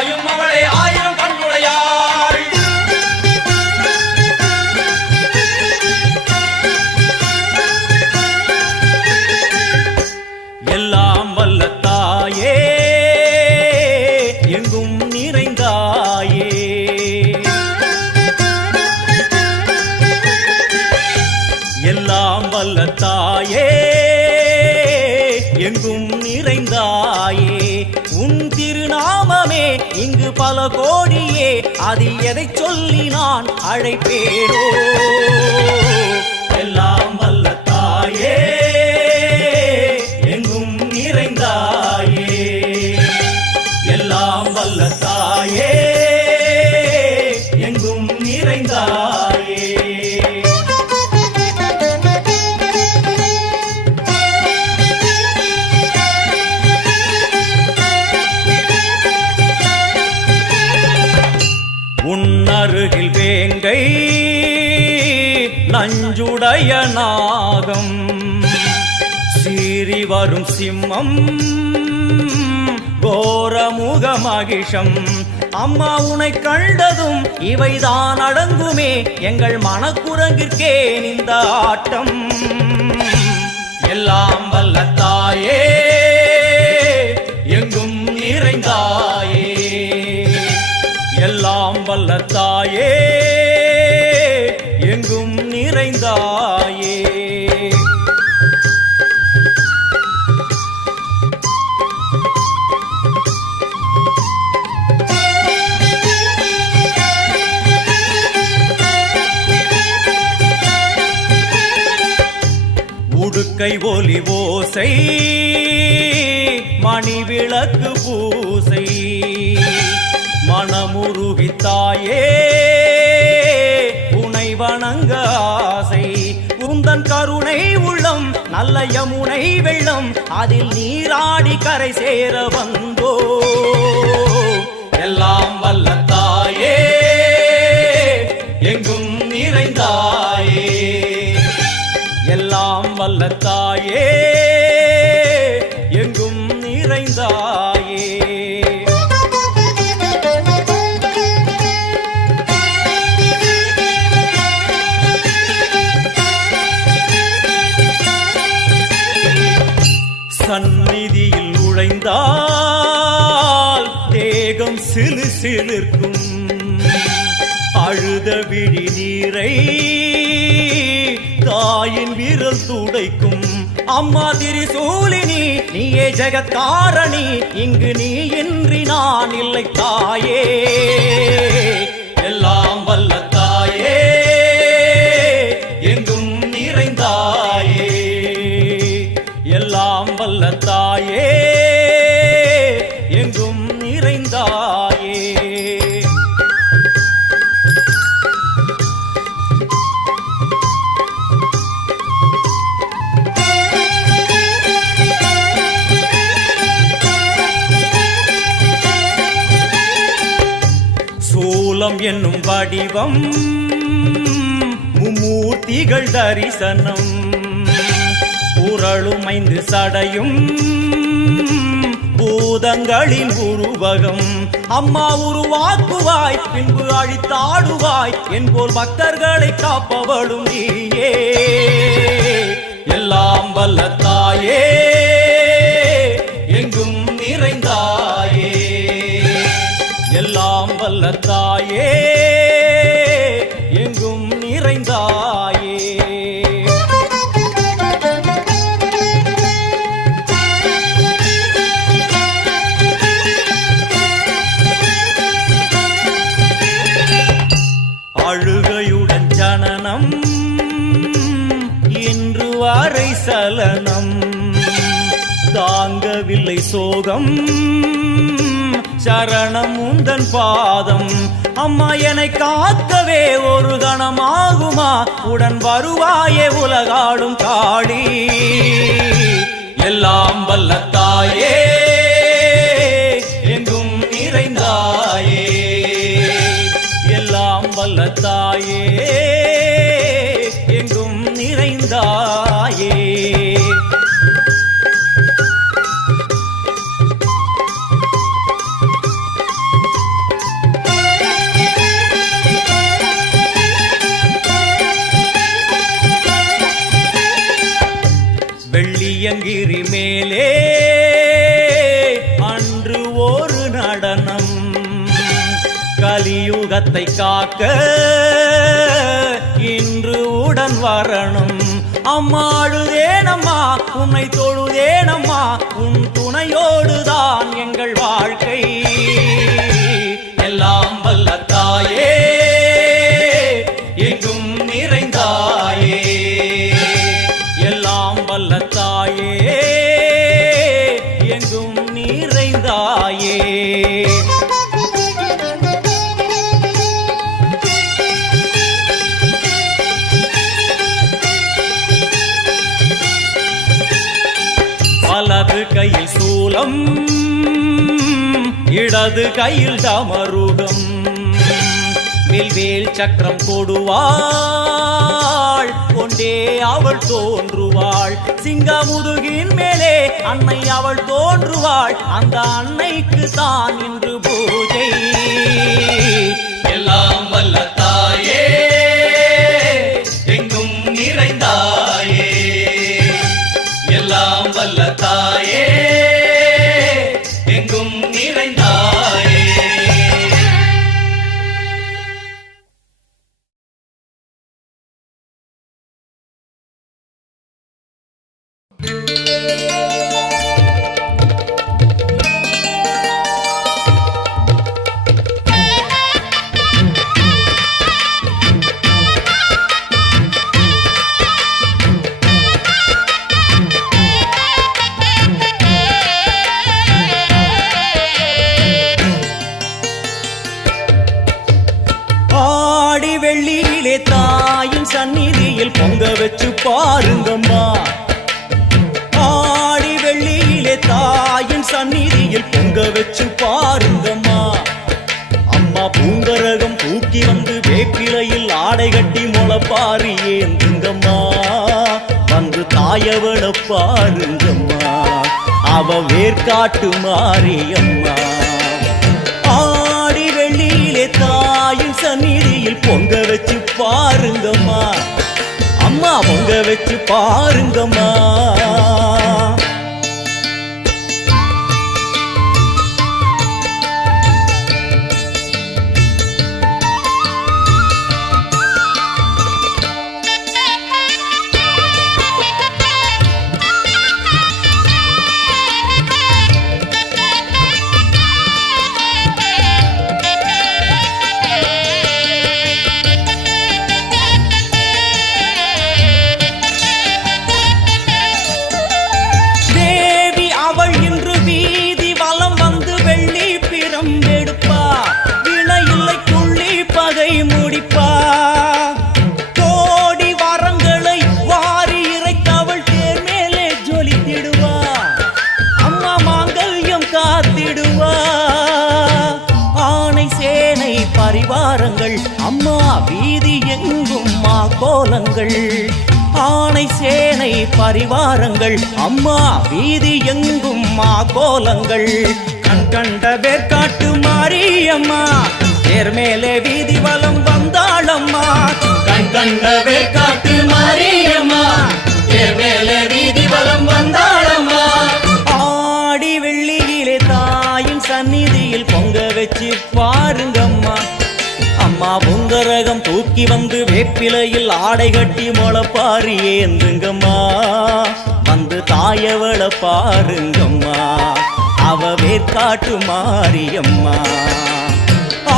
தாயும் அவளே ஆயிரம் கண்ணுடையாள். எல்லாம் வல்ல தாயே எங்கும் நிறைந்தாயே, எல்லாம் வல்ல தாயே எங்கும் நிறைந்தாயே. உன் திருநாமமே இங்கு பல கோடியே, அதில் எதை சொல்லி நான் அழைப்பேனோ. எல்லாம் வல்ல தாயே எங்கும் நிறைந்தாயே, எல்லாம் வல்ல தாயே எங்கும் நிறைந்தாயே. உன்னருகில் வேங்கை நஞ்சுடைய நாகம், சீறி வரும் சிம்மம் கோரமுக மகிஷம். அம்மா உனை கண்டதும் இவைதான் அடங்குமே, எங்கள் மனக்குரங்கிற்கே இந்த ஆட்டம். எல்லாம் வல்ல தாயே எங்கும் நிறைந்தாயே, எல்லாம் வல்ல தாயே எங்கும் நிறைந்தாயே. உடுக்கை ஒலி ஓசை மணி விளக்கு பூசை, மனமுருகித்தாயே உனை வணங்க ஆசை. உந்தன் கருணை உள்ளம் நல்ல யமுனை வெள்ளம், அதில் நீராடி கரை சேர வந்தோ. எல்லாம் வல்ல தாயே எங்கும் நிறைந்தாயே, எல்லாம் வல்ல தாயே எங்கும் நிறைந்தாயே. சந்நிதியில் நுழைந்தால் தேகம் சிலு சிலிர்க்கும், அழுத விழி நீரை தாயின் விரல் துடைக்கும். அம்மா திரிசூலினி நீயே ஜெகத்காரணி, இங்கு நீ இன்றி நான் இல்லை தாயே. எல்லாம் வல்ல தாயே எங்கும் நிறைந்தாயே, எல்லாம் வல்ல தாயே எங்கும் நிறைந்தாயே. சூலம் என்னும் வடிவம் மும்மூர்த்திகள் தரிசனம், உரளும் 5 சடையும் பூதங்களின் உருவகம். அம்மா உருவாக்குவாய் பின்பு அழித்தாடுவாய், என்போல் பக்தர்களை காப்பவளும் நீயே. எல்லாம் வல்ல தாயே எங்கும் நிறைந்தாயே, எல்லாம் வல்ல தாயே எங்கும் நிறைந்தாயே. அழுகையுடன் ஜனனம் இன்று வரை சலனம், தாங்கவில்லை சோகம் சரணம் உந்தன் பாதம். அம்மா என்னை காக்கவே ஒரு கணமாகுமா, உடன் வருவாயே உலகாடும் காளி. எல்லாம் வல்ல தாயே எங்கும் நிறைந்தாயே, எல்லாம் வல்ல தாயே எங்கும் நிறைந்தாயே. கலியுகத்தை காக்க இன்று உடன் வரணும். அம்மா அழுதேனம்மா உன்னை தொழுதேனம்மா உன் துணையோடுதான் எங்கள் வாழ்க்கை. எல்லாம் வல்ல தாயே எங்கும் நிறைந்தாயே, எல்லாம் வல்ல தாயே எங்கும் நிறைந்தாயே. வலது கையில் சூலம் இடது கையில் டமருகம், வில்வேல் சக்கரம் கொடுவாள் கொண்டே அவள் தோன்றுவாள். சிங்கமுதுகின் மேலே அன்னை அவள் தோன்றுவாள், அந்த அன்னைக்கு தான் இன்று பூஜை. எல்லாம் வல்ல தாயே எங்கும் நிறைந்தாயே, எல்லாம் வல்ல தாயே எங்கும் நிறைந்தாயே. வெள்ளியிலே தாயின் சந்நிதியில் பொங்க வச்சு பாருங்கம்மா, ஆடி வெள்ளியிலே தாயின் சந்நிதியில் பொங்க வச்சு பாருங்கம்மா. அம்மா பூங்கரகம் தூக்கி வந்து வேப்பிலையில் ஆடை கட்டி முளைப்பாரி ஏந்துங்கம்மா, வந்து தாயவள பாருங்கம்மா, அவ வேர்காட்டு மாரியம்மா. ஆடி வெள்ளியிலே தாயின் சந்நிதியில் பொங்க வச்சு பாருங்கம்மா, அம்மா பொங்க வச்சு பாருங்கம்மா. பரிவாரங்கள் அம்மா வீதி எங்கும் மா கோலங்கள், ஆணை சேனை பரிவாரங்கள் அம்மா வீதி எங்கும் மா கோலங்கள். கண் கண்ட வேர்காட்டு மாரியம்மா தேர் மேலே வீதி வலம் வந்தாளம்மா, கண் கண்ட வேர்காட்டு மாரியம்மா தேர் மேலே வீதி வலம் வந்தாளம்மா. ஆடி வெள்ளியிலே தாயின் சந்நிதியில் பொங்க வச்சு பாருங்கம்மா, அம்மா பொங்கரகம் தூக்கி வந்து வேப்பிலையில் ஆடை கட்டி முளைப்பாரி ஏந்துங்கம்மா, வந்து தாயவள பாருங்கம்மா, அவ வேர்காட்டு மாரியம்மா.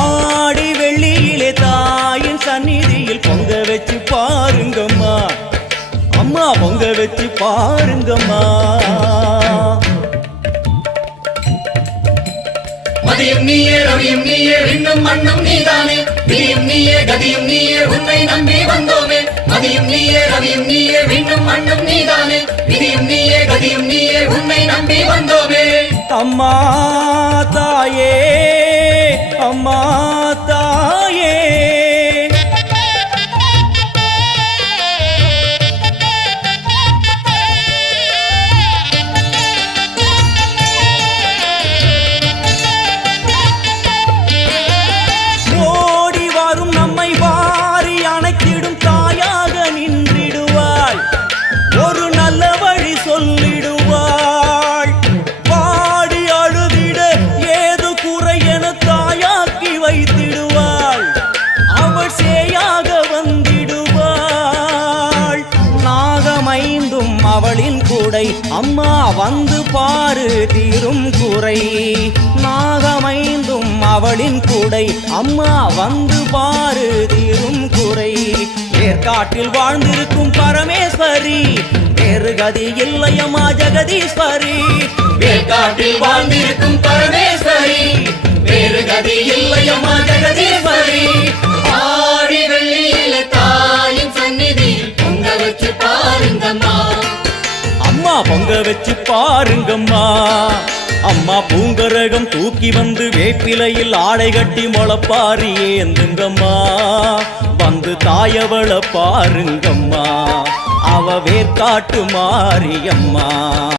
ஆடி வெள்ளியிலே தாயின் சந்நிதியில் பொங்க வச்சு பாருங்கம்மா, அம்மா பொங்க வச்சு பாருங்கம்மா. மதியும் நீயே ரவியும் நீயே விண்ணும் மண்ணும் நீதானே, விதியும் நீயே கதியும் நீயே உன்னை நம்பி வந்தோமே. மதியும் நீயே ரவியும் நீயே விண்ணும் மண்ணும் நீதானே, விதியும் நீயே கதியும் நீயே உன்னை நம்பி வந்தோமே. அம்மா தாயே அம்மா தாயே, வைத்திடுவார். குறை நாகமைந்தும் அவளின் குடை அம்மா வந்து பாரு தீரும் குறை ஏற்காட்டில் வாழ்ந்திருக்கும் பரமேஸ்வரி வேறு கதி இல்லையம்மா ஜெகதீஸ்வரி வேற்காட்டில் வாழ்ந்திருக்கும் பரமேஸ்வரி வேறு கதி இல்லையம்மா ஜெகதீஸ்வரி ஆடி வெள்ளியில தாயின் சந்நிதி பொங்க வச்சு பாருங்கம்மா அம்மா பொங்க வச்சு பாருங்கம்மா அம்மா பூங்கரகம் தூக்கி வந்து வேப்பிலையில் ஆடை கட்டி முளப்பாரி ஏந்துங்கம்மா வந்து தாயவள பாருங்கம்மா அவ வேர்க்காட்டு மாரியம்மா